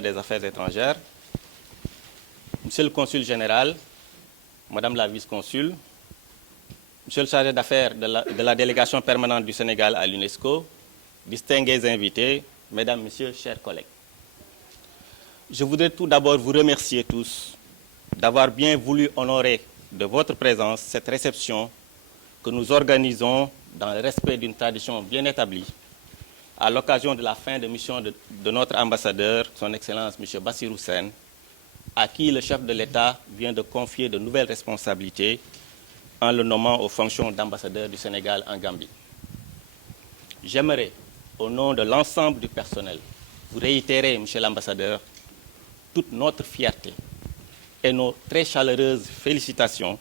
ministère des Affaires étrangères, Monsieur le consul général, Madame la vice-consul, Monsieur le chargé d'affaires de la délégation permanente du Sénégal à l'UNESCO, distingués invités, Mesdames, Messieurs, chers collègues. Je voudrais tout d'abord vous remercier tous d'avoir bien voulu honorer de votre présence cette réception que nous organisons dans le respect d'une tradition bien établie à l'occasion de la fin de mission de notre ambassadeur, son Excellence M. Bassirou Sène, à qui le chef de l'État vient de confier de nouvelles responsabilités en le nommant aux fonctions d'ambassadeur du Sénégal en Gambie. J'aimerais, au nom de l'ensemble du personnel, vous réitérer, Monsieur l'ambassadeur, toute notre fierté et nos très chaleureuses félicitations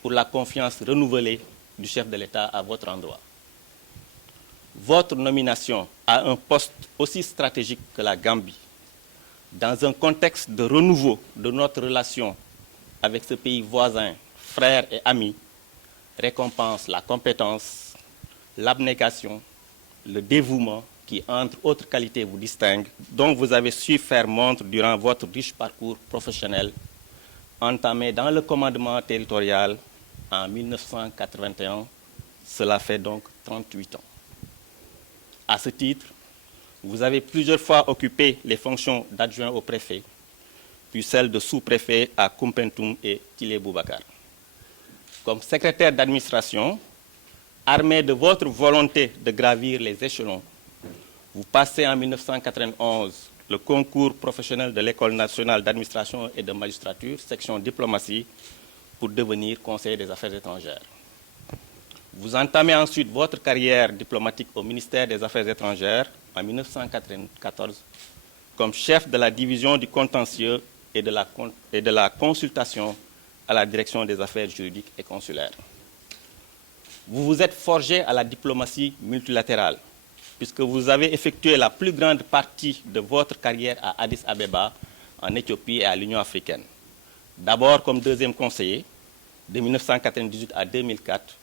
pour la confiance renouvelée du chef de l'État à votre endroit. Votre nomination à un poste aussi stratégique que la Gambie, dans un contexte de renouveau de notre relation avec ce pays voisin, frère et ami, récompense la compétence, l'abnégation, le dévouement qui, entre autres qualités, vous distinguent, dont vous avez su faire montre durant votre riche parcours professionnel, entamé dans le commandement territorial en 1981. Cela fait donc 38 ans. À ce titre, vous avez plusieurs fois occupé les fonctions d'adjoint au préfet, puis celles de sous-préfet à Koumpentoum et Tilé Boubacar. Comme secrétaire d'administration, armé de votre volonté de gravir les échelons, vous passez en 1991 le concours professionnel de l'École nationale d'administration et de magistrature, section diplomatie, pour devenir conseiller des affaires étrangères. Vous entamez ensuite votre carrière diplomatique au ministère des Affaires étrangères en 1994 comme chef de la division du contentieux et de la consultation à la direction des affaires juridiques et consulaires. Vous vous êtes forgé à la diplomatie multilatérale, puisque vous avez effectué la plus grande partie de votre carrière à Addis Abeba, en Éthiopie et à l'Union africaine. D'abord comme deuxième conseiller, de 1998 à 2004,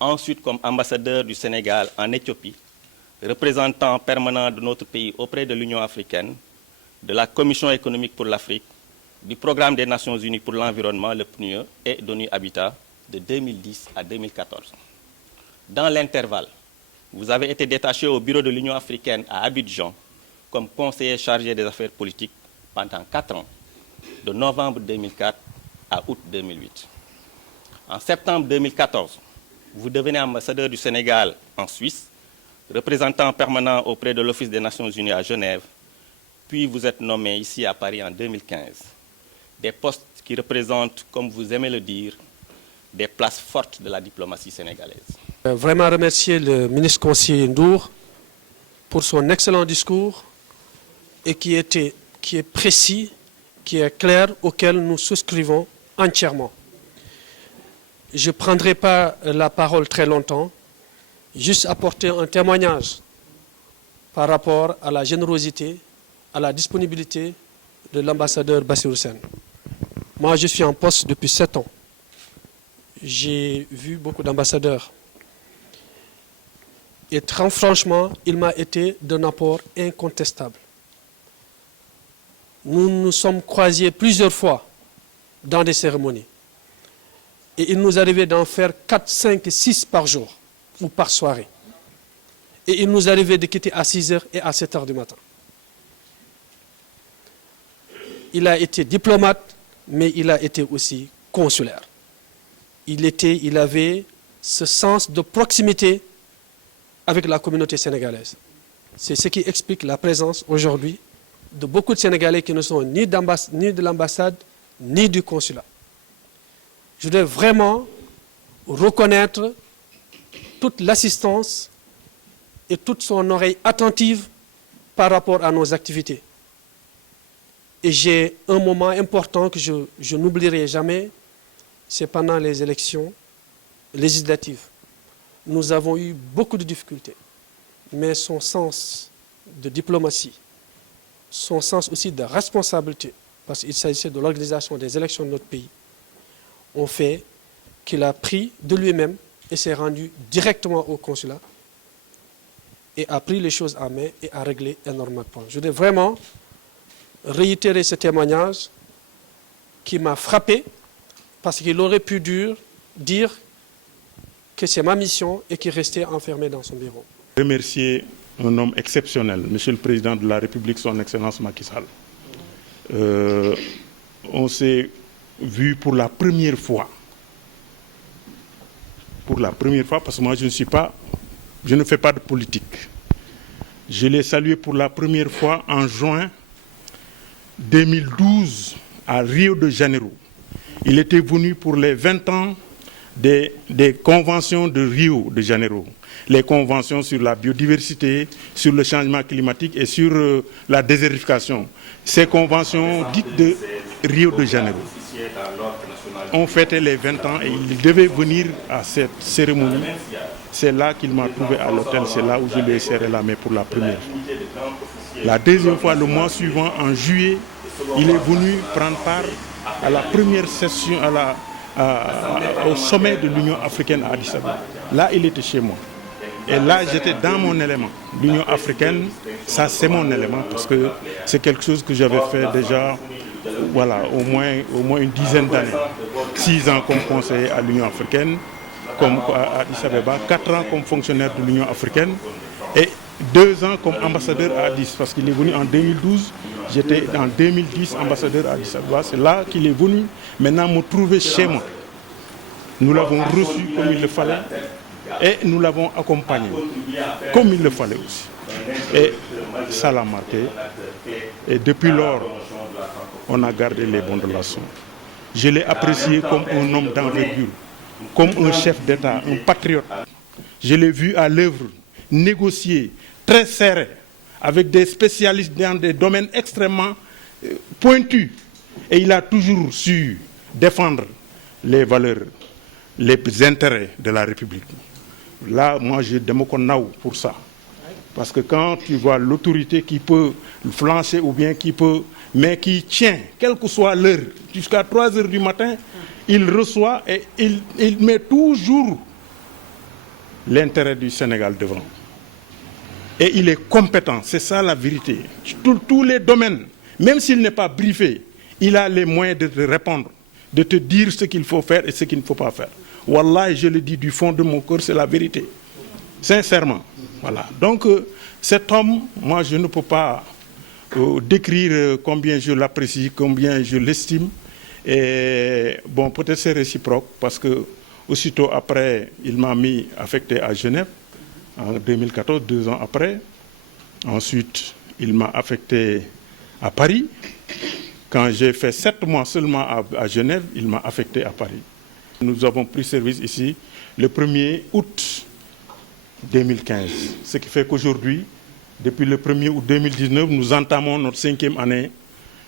ensuite comme ambassadeur du Sénégal en Éthiopie, représentant permanent de notre pays auprès de l'Union africaine, de la Commission économique pour l'Afrique, du Programme des Nations unies pour l'environnement, le PNUE, et d'ONU Habitat, de 2010 à 2014. Dans l'intervalle, vous avez été détaché au bureau de l'Union africaine à Abidjan comme conseiller chargé des affaires politiques pendant 4 ans, de novembre 2004 à août 2008. En septembre 2014, vous devenez ambassadeur du Sénégal en Suisse, représentant permanent auprès de l'Office des Nations unies à Genève, puis vous êtes nommé ici à Paris en 2015. Des postes qui représentent, comme vous aimez le dire, des places fortes de la diplomatie sénégalaise. Vraiment remercier le ministre conseiller Ndour pour son excellent discours et qui est précis, qui est clair, auquel nous souscrivons entièrement. Je ne prendrai pas la parole très longtemps, juste apporter un témoignage par rapport à la générosité, à la disponibilité de l'ambassadeur Bassirou Sène. Moi, je suis en poste depuis 7 ans. J'ai vu beaucoup d'ambassadeurs. Et très franchement, il m'a été d'un apport incontestable. Nous nous sommes croisés plusieurs fois dans des cérémonies. Et il nous arrivait d'en faire 4, 5, 6 par jour ou par soirée. Et il nous arrivait de quitter à 6 heures et à 7 heures du matin. Il a été diplomate, mais il a été aussi consulaire. Il avait ce sens de proximité avec la communauté sénégalaise. C'est ce qui explique la présence aujourd'hui de beaucoup de Sénégalais qui ne sont ni de l'ambassade, ni du consulat. Je voudrais vraiment reconnaître toute l'assistance et toute son oreille attentive par rapport à nos activités. Et j'ai un moment important que je n'oublierai jamais, c'est pendant les élections législatives. Nous avons eu beaucoup de difficultés, mais son sens de diplomatie, son sens aussi de responsabilité, parce qu'il s'agissait de l'organisation des élections de notre pays, ont fait qu'il a pris de lui-même et s'est rendu directement au consulat et a pris les choses en main et a réglé énormément de points. Je voudrais vraiment réitérer ce témoignage qui m'a frappé parce qu'il aurait pu dire que c'est ma mission et qu'il restait enfermé dans son bureau. Remercier un homme exceptionnel, Monsieur le Président de la République, son Excellence Macky Sall. On s'est vu pour la première fois. Pour la première fois, parce que moi je ne fais pas de politique. Je l'ai salué pour la première fois en juin 2012 à Rio de Janeiro. Il était venu pour les 20 ans des conventions de Rio de Janeiro. Les conventions sur la biodiversité, sur le changement climatique et sur la désertification. Ces conventions dites de Rio de Janeiro. On fêtait les 20 ans et il devait venir à cette cérémonie. C'est là qu'il m'a trouvé à l'hôtel, c'est là où je lui ai serré la main pour la première fois. La deuxième fois, le mois suivant, en juillet, il est venu prendre part à la première session, au sommet de l'Union africaine à Addis Abeba. Là, il était chez moi. Et là, j'étais dans mon élément. L'Union africaine, ça c'est mon élément parce que c'est quelque chose que j'avais fait déjà, voilà, au moins une dizaine d'années. 6 ans comme conseiller à l'Union africaine, comme à Addis Abeba, 4 ans comme fonctionnaire de l'Union africaine et 2 ans comme ambassadeur à Addis, parce qu'il est venu en 2012, j'étais en 2010 ambassadeur à Addis Abeba. C'est là qu'il est venu maintenant me trouver chez moi. Nous l'avons reçu comme il le fallait et nous l'avons accompagné comme il le fallait aussi. Et ça l'a marqué. Et depuis lors, on a gardé les bonnes relations. Je l'ai apprécié comme un homme d'envergure, comme un chef d'État, un patriote. Je l'ai vu à l'œuvre négocier très serré avec des spécialistes dans des domaines extrêmement pointus. Et il a toujours su défendre les valeurs, les intérêts de la République. Là, moi, je démoconnais pour ça. Parce que quand tu vois l'autorité qui peut flancher ou bien mais qui tient, quelle que soit l'heure, jusqu'à 3 heures du matin, il reçoit et il met toujours l'intérêt du Sénégal devant. Et il est compétent, c'est ça la vérité. Tous les domaines, même s'il n'est pas briefé, il a les moyens de te répondre, de te dire ce qu'il faut faire et ce qu'il ne faut pas faire. Wallah, je le dis du fond de mon cœur, c'est la vérité. Sincèrement. Voilà. Donc, cet homme, moi, je ne peux pas décrire combien je l'apprécie, combien je l'estime. Et bon, peut-être c'est réciproque, parce que aussitôt après, il m'a mis affecté à Genève, en 2014, 2 ans après. Ensuite, il m'a affecté à Paris. Quand j'ai fait 7 mois seulement à Genève, il m'a affecté à Paris. Nous avons pris service ici le 1er août 2015. Ce qui fait qu'aujourd'hui, depuis le 1er août 2019, nous entamons notre 5e année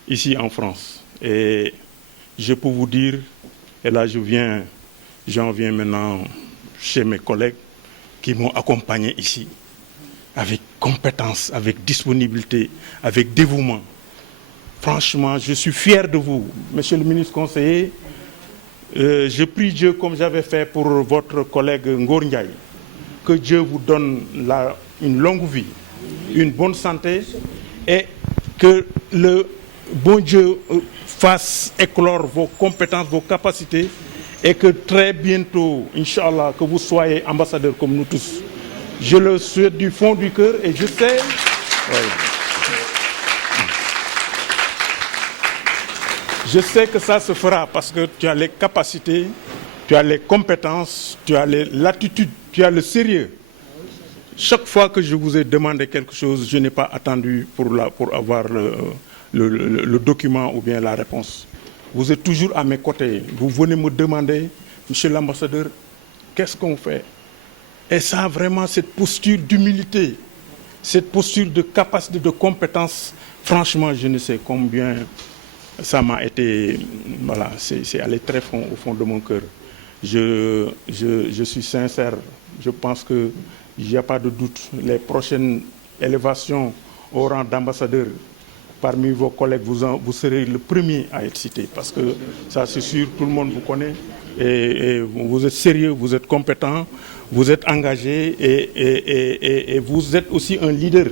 ici en France. Et je peux vous dire, et là j'en viens maintenant chez mes collègues qui m'ont accompagné ici, avec compétence, avec disponibilité, avec dévouement. Franchement, je suis fier de vous, monsieur le ministre conseiller. Je prie Dieu, comme j'avais fait pour votre collègue Ngor Ndiaye, que Dieu vous donne une longue vie, une bonne santé, et que le bon Dieu fasse éclore vos compétences, vos capacités, et que très bientôt, Inch'Allah, que vous soyez ambassadeur comme nous tous. Je le souhaite du fond du cœur et je sais... Oui. Je sais que ça se fera parce que tu as les capacités, tu as les compétences, tu as l'attitude, tu as le sérieux. Chaque fois que je vous ai demandé quelque chose, je n'ai pas attendu pour avoir le document ou bien la réponse. Vous êtes toujours à mes côtés. Vous venez me demander, monsieur l'ambassadeur, qu'est-ce qu'on fait? Et ça, vraiment, cette posture d'humilité, cette posture de capacité, de compétence, franchement, je ne sais combien ça m'a été... Voilà, c'est allé très fond, au fond de mon cœur. Je suis sincère. Je pense qu'il n'y a pas de doute. Les prochaines élévations au rang d'ambassadeur, parmi vos collègues, vous serez le premier à être cité. Parce que ça, c'est sûr, tout le monde vous connaît. Et vous êtes sérieux, vous êtes compétent, vous êtes engagé et vous êtes aussi un leader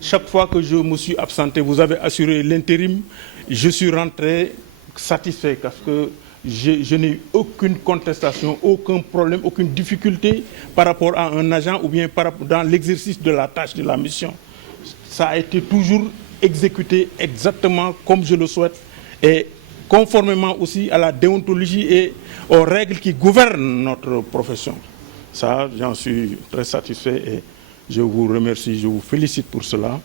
Chaque fois que je me suis absenté, vous avez assuré l'intérim. Je suis rentré satisfait parce que je n'ai eu aucune contestation, aucun problème, aucune difficulté par rapport à un agent ou bien dans l'exercice de la tâche, de la mission. Ça a été toujours exécuté exactement comme je le souhaite et conformément aussi à la déontologie et aux règles qui gouvernent notre profession. Ça, j'en suis très satisfait et je vous remercie, je vous félicite pour cela.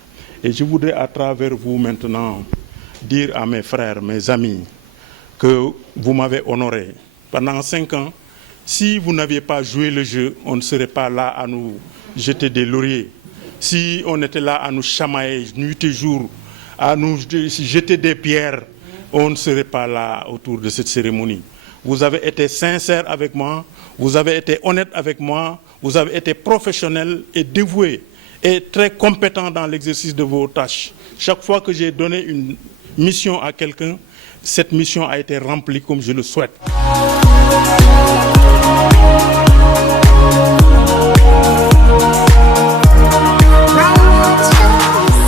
Et je voudrais à travers vous maintenant dire à mes frères, mes amis, que vous m'avez honoré. Pendant 5 ans, si vous n'aviez pas joué le jeu, on ne serait pas là à nous jeter des lauriers. Si on était là à nous chamailler nuit et jour, à nous jeter des pierres, on ne serait pas là autour de cette cérémonie. Vous avez été sincère avec moi, vous avez été honnête avec moi, vous avez été professionnel et dévoué et très compétent dans l'exercice de vos tâches. Chaque fois que j'ai donné une mission à quelqu'un, cette mission a été remplie comme je le souhaite.